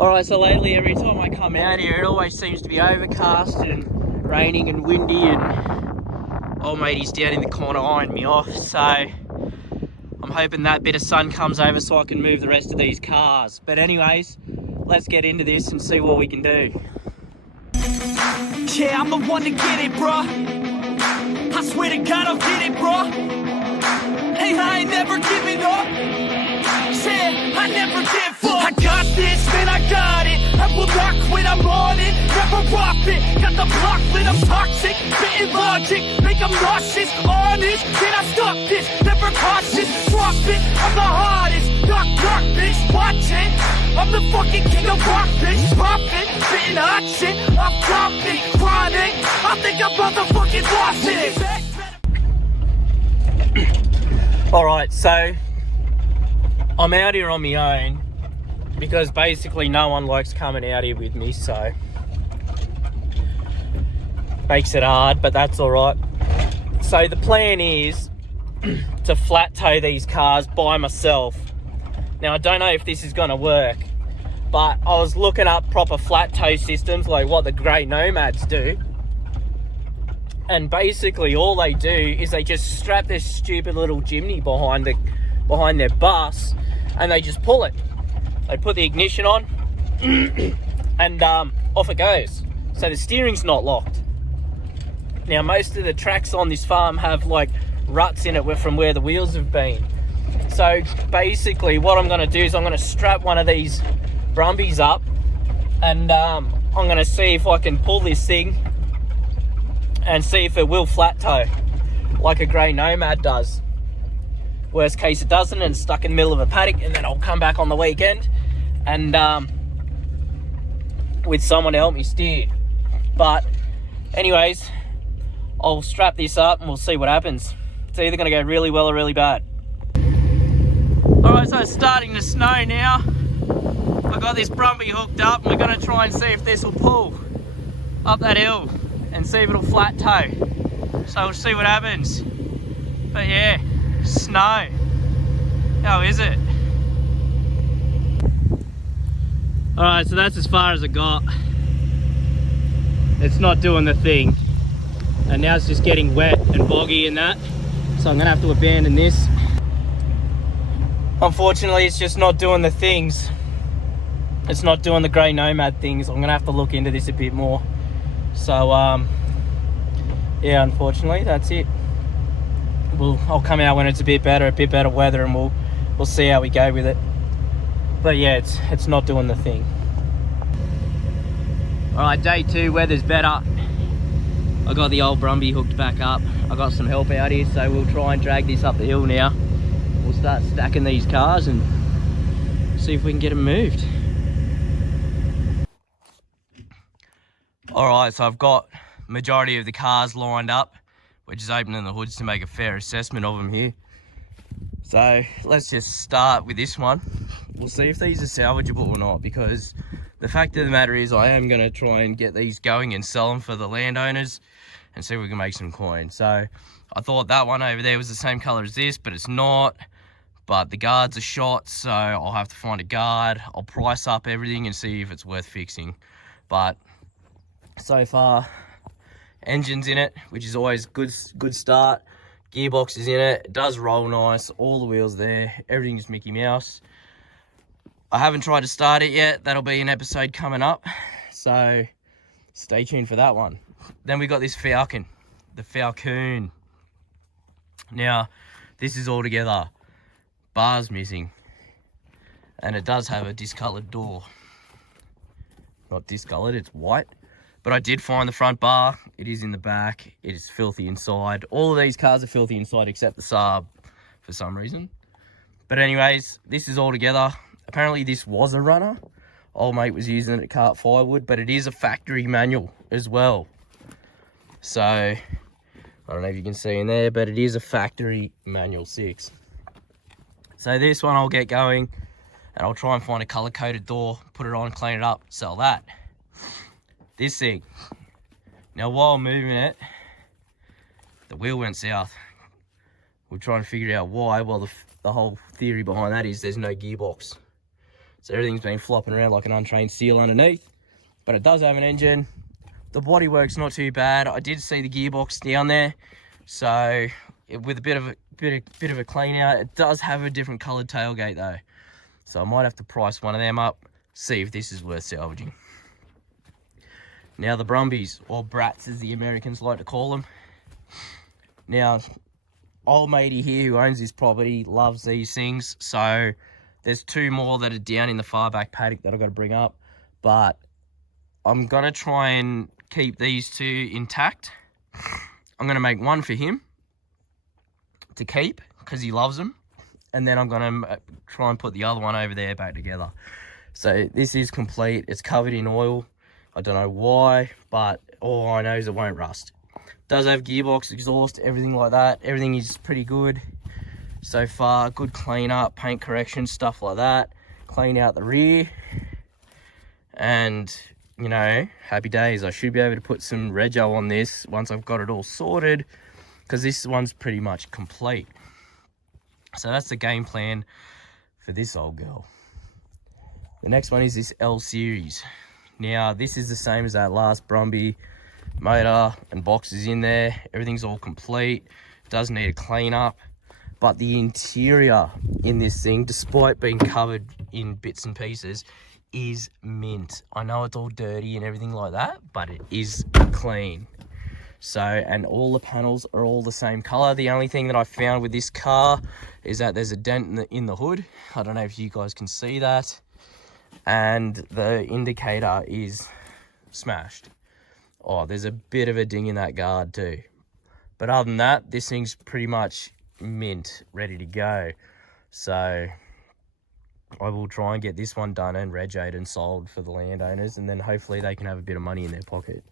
Alright, so lately every time I come out here it always seems to be overcast and raining and windy, and old matey's down in the corner eyeing me off, so I'm hoping that bit of sun comes over so I can move the rest of these cars. But anyways, let's get into this and see what we can do. Yeah, I'm the one to get it, bruh. I swear to God I'll get it, bruh. Hey, I ain't never giving up. Yeah, I never give up. I got this, man, I got it. I will not quit, I'm on it. Never rock it. Got the block lit, I'm toxic. Spitting logic, make them nauseous. Honest, can I stop this? Never cautious, drop it. I'm the hardest. Knock, knock, bitch, watch it. I'm the fucking king of rock, bitch. Poppin', spitting hot shit. I'm dropping, chronic. I think I'm motherfucking lost it. Alright, so I'm out here on my own because basically no one likes coming out here with me, so makes it hard, but that's alright. So the plan is to flat tow these cars by myself. Now I don't know if this is going to work, but I was looking up proper flat tow systems like what the Grey Nomads do, and basically all they do is they just strap this stupid little chimney behind their bus and they just pull it. They put the ignition on and off it goes. So the steering's not locked. Now most of the tracks on this farm have like ruts in it from where the wheels have been. So basically what I'm going to do is I'm going to strap one of these brumbies up and I'm going to see if I can pull this thing and see if it will flat tow like a Grey Nomad does. Worst case it doesn't and it's stuck in the middle of a paddock, and then I'll come back on the weekend and with someone to help me steer. But anyways, I'll strap this up and we'll see what happens. It's either going to go really well or really bad. Alright, so it's starting to snow now. I've got this brumby hooked up and we're going to try and see if this will pull up that hill and see if it'll flat tow. So we'll see what happens. But yeah, snow. How is it? Alright, so that's as far as I got. It's not doing the thing. And now it's just getting wet and boggy and that. So I'm gonna have to abandon this. Unfortunately, it's just not doing the things. It's not doing the Grey Nomad things. I'm gonna have to look into this a bit more. So yeah, unfortunately, that's it. I'll come out when it's a bit better weather, and we'll see how we go with it. But yeah, it's not doing the thing. All right, day 2, weather's better. I got the old brumby hooked back up. I got some help out here, so we'll try and drag this up the hill now. We'll start stacking these cars and see if we can get them moved. All right, so I've got majority of the cars lined up. We're just opening the hoods to make a fair assessment of them here. So let's just start with this one. We'll see if these are salvageable or not, because the fact of the matter is I am going to try and get these going and sell them for the landowners and see if we can make some coin. So I thought that one over there was the same color as this, but it's not. But the guards are shot, so I'll have to find a guard. I'll price up everything and see if it's worth fixing. But so far, engine's in it, which is always good start. Gearbox is in it. It does roll nice. All the wheels there. Everything's Mickey Mouse. I haven't tried to start it yet. That'll be an episode coming up, so stay tuned for that one. Then we got this Falcon, the Falcon. Now, this is all together. Bars missing, and it does have a discoloured door. Not discoloured, it's white. But I did find the front bar. It is in the back. It is filthy inside. All of these cars are filthy inside except the Saab for some reason. But anyways, this is all together. Apparently this was a runner. Old mate was using it at cart firewood, but it is a factory manual as well. So, I don't know if you can see in there, but it is a factory manual 6. So this one I'll get going, and I'll try and find a colour-coded door, put it on, clean it up, sell that. This thing. Now while I'm moving it, the wheel went south. We're trying to figure out why. Well, the whole theory behind that is there's no gearbox. So everything's been flopping around like an untrained seal underneath. But it does have an engine. The bodywork's not too bad. I did see the gearbox down there. So with a bit of a clean out, it does have a different coloured tailgate though. So I might have to price one of them up, see if this is worth salvaging. Now the brumbies, or brats as the Americans like to call them. Now, old matey here who owns this property loves these things. So there's 2 more that are down in the far back paddock that I've got to bring up. But I'm going to try and keep these 2 intact. I'm going to make one for him to keep because he loves them. And then I'm going to try and put the other one over there back together. So this is complete. It's covered in oil. I don't know why, but all I know is it won't rust. Does have gearbox, exhaust, everything like that. Everything is pretty good so far. Good clean up, paint correction, stuff like that. Clean out the rear. And, you know, happy days. I should be able to put some rego on this once I've got it all sorted, because this one's pretty much complete. So that's the game plan for this old girl. The next one is this L series. Now this is the same as that last Brumby. Motor and boxes in there, everything's all complete. Does need a clean up, but the interior in this thing, despite being covered in bits and pieces, is mint. I know it's all dirty and everything like that, but it is clean. So, and all the panels are all the same color. The only thing that I found with this car is that there's a dent in the hood. I don't know if you guys can see that, and the indicator is smashed. Oh, there's a bit of a ding in that guard too. But other than that, this thing's pretty much mint, ready to go. So I will try and get this one done and regoed and sold for the landowners, and then hopefully they can have a bit of money in their pocket.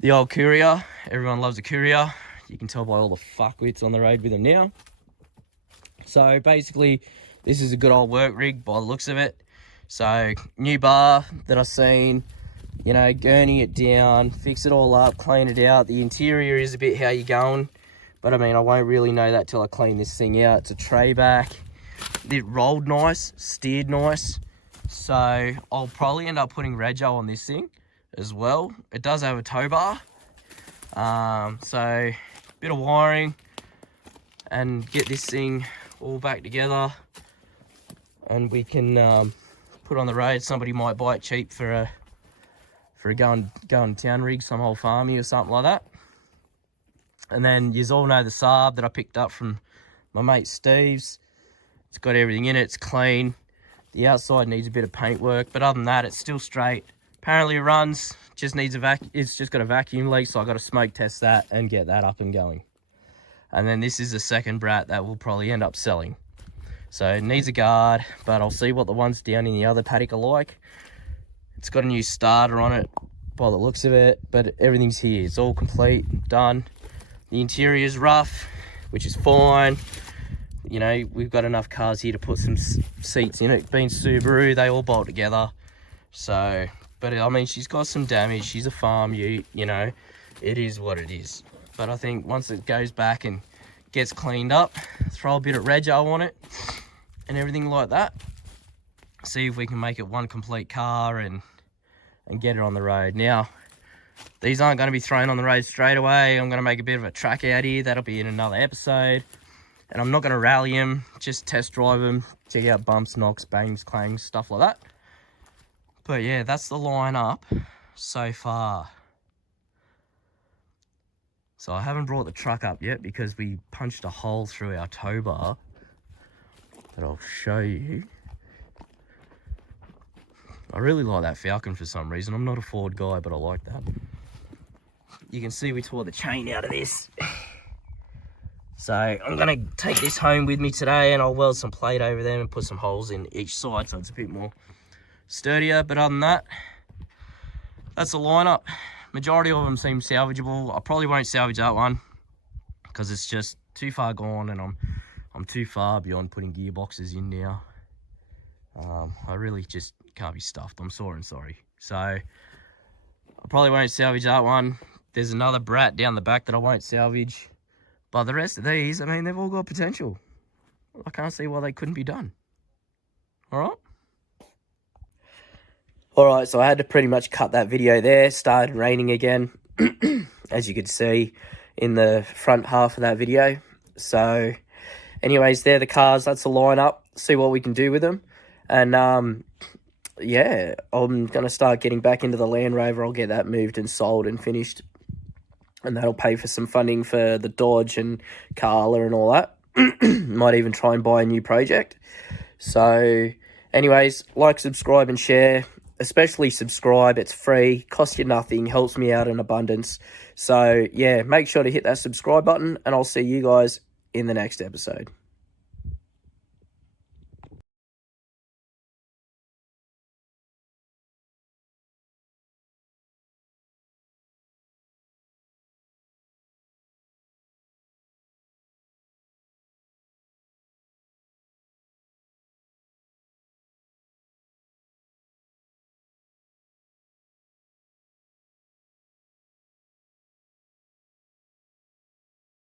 The old courier, everyone loves a courier. You can tell by all the fuckwits on the road with them now. So basically, this is a good old work rig by the looks of it. So new bar that I've seen, you know, gurney it down, fix it all up, clean it out. The interior is a bit how you going, but I mean, I won't really know that till I clean this thing out. It's a tray back. It rolled nice, steered nice. So I'll probably end up putting rego on this thing as well. It does have a tow bar. So bit of wiring and get this thing all back together, and we can put on the road. Somebody might buy it cheap for a going town rig, some old farmy or something like that. And then you all know the Saab that I picked up from my mate Steve's. It's got everything in it, it's clean. The outside needs a bit of paint work, but other than that, it's still straight. Apparently it runs, just needs a it's just got a vacuum leak, so I got to smoke test that and get that up and going. And then this is the second brat that we'll probably end up selling. So it needs a guard, but I'll see what the ones down in the other paddock are like. It's got a new starter on it by the looks of it, but everything's here. It's all complete, done. The interior is rough, which is fine. You know, we've got enough cars here to put some seats in it. Being Subaru, they all bolt together. So, but I mean, she's got some damage. She's a farm ute, you know. It is what it is. But I think once it goes back and gets cleaned up, throw a bit of rego on it and everything like that, see if we can make it one complete car and get it on the road. Now, these aren't going to be thrown on the road straight away. I'm going to make a bit of a track out here. That'll be in another episode. And I'm not going to rally them, just test drive them, check out bumps, knocks, bangs, clangs, stuff like that. But yeah, that's the lineup so far. So I haven't brought the truck up yet because we punched a hole through our tow bar that I'll show you. I really like that Falcon for some reason. I'm not a Ford guy, but I like that. You can see we tore the chain out of this. So I'm going to take this home with me today, and I'll weld some plate over them and put some holes in each side so it's a bit more sturdier. But other than that, that's the lineup. Majority of them seem salvageable. I probably won't salvage that one because it's just too far gone, and I'm too far beyond putting gearboxes in now. I really just can't be stuffed. I'm sore and sorry. So I probably won't salvage that one. There's another brat down the back that I won't salvage. But the rest of these, I mean, they've all got potential. I can't see why they couldn't be done. All right? Alright, so I had to pretty much cut that video there. Started raining again, as you could see in the front half of that video. So, anyways, they're the cars. That's the lineup. See what we can do with them. And, yeah, I'm going to start getting back into the Land Rover. I'll get that moved and sold and finished. And that'll pay for some funding for the Dodge and Carla and all that. Might even try and buy a new project. So, anyways, like, subscribe, and share. Especially subscribe. It's free, costs you nothing, helps me out in abundance. So, yeah, make sure to hit that subscribe button, and I'll see you guys in the next episode.